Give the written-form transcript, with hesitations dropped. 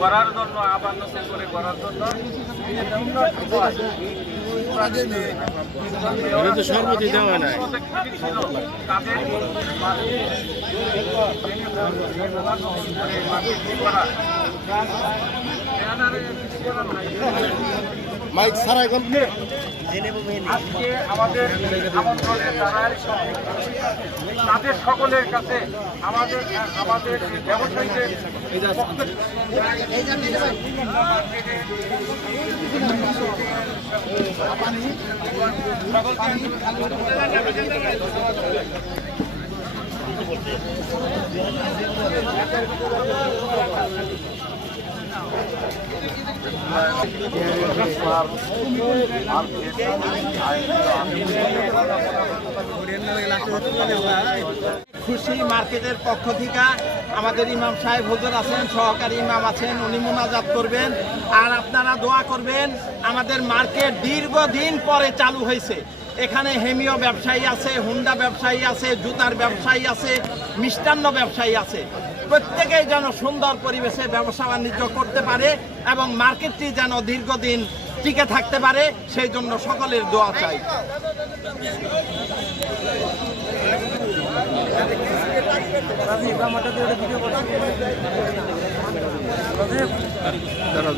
করার জন্য আবার নতুন করে করার জন্য সর্বতি দেওয়া নাই মাইক সারাই করবে আজকে আমাদের আমন্ত্রণে তাদের সকলের কাছে আমাদের ব্যবসায়ীদের খুশি মার্কেটের পক্ষ থেকে আমাদের ইমাম সাহেব হুজুর আছেন, সহকারী ইমাম আছেন, উনি মুনাজাত করবেন। আর আপনারা দোয়া করবেন। আমাদের মার্কেট দীর্ঘদিন পরে চালু হয়েছে। এখানে হেমিও ব্যবসায়ী আছে, হুন্ডা ব্যবসায়ী আছে, জুতার ব্যবসায়ী আছে, মিষ্টান্ন ব্যবসায়ী আছে। প্রত্যেকেই যেন সুন্দর পরিবেশে ব্যবসা বাণিজ্য করতে পারে এবং মার্কেটটি যেন দীর্ঘদিন টিকে থাকতে পারে, সেই জন্য সকলের দোয়া চাই। দাঁড়াও